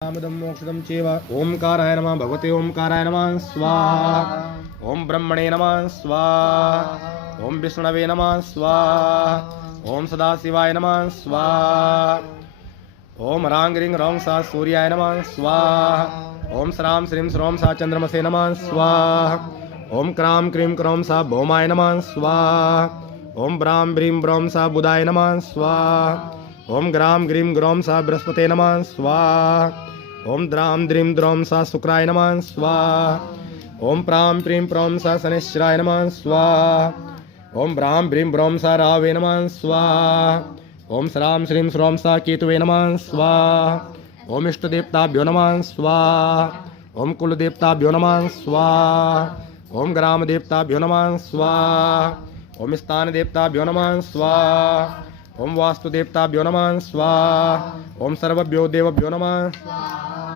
कामदं मोक्षदं चैव ओंकाराय नमः भगवते ओंकाराय नमः स्वाहा ओं ब्रह्मणे नमः स्वाहा ओं विष्णवे नमः स्वाहा ओं सदाशिवाय नमः स्वाहा ओं ह्रां ह्रीं ह्रौं सा सूर्याय नमः स्वाहा ओं श्रां श्रीं श्रौं सा चंद्रमसे नमः स्वाहा ओं क्रां क्रीं क्रौं सा भौमाय नमः स्वाहा ओं ब्रां ब्रीं ब्रौं सा बुधाय नमः स्वाहा ओं ग्रां ग्रीं ग्रौं सा बृहस्पते नमः स्वाहा ओं द्रां द्रीं द्रौं सा शुक्राय नमः स्वाहा ओं प्रां प्रीं प्रौं सा शनिश्चराय नमः स्वाहा ओं ब्रां ब्रीं ब्रौं सा रावे नमः स्वाहा ओं श्रां श्रीं श्रौं सा केतुवे नमः स्वाहा ओं इष्टदेवताभ्यो नमः स्वाहा ओं कुलदेवताभ्यो नमः स्वाहा ओं ग्रामदेवताभ्यो नमः स्वाहा ओं स्थानदेवताभ्यो नमः स्वाहा ओं वास्तुदेवताभ्यो नमः स्वाहा ओं सर्वभ्यो देवभ्यो नमः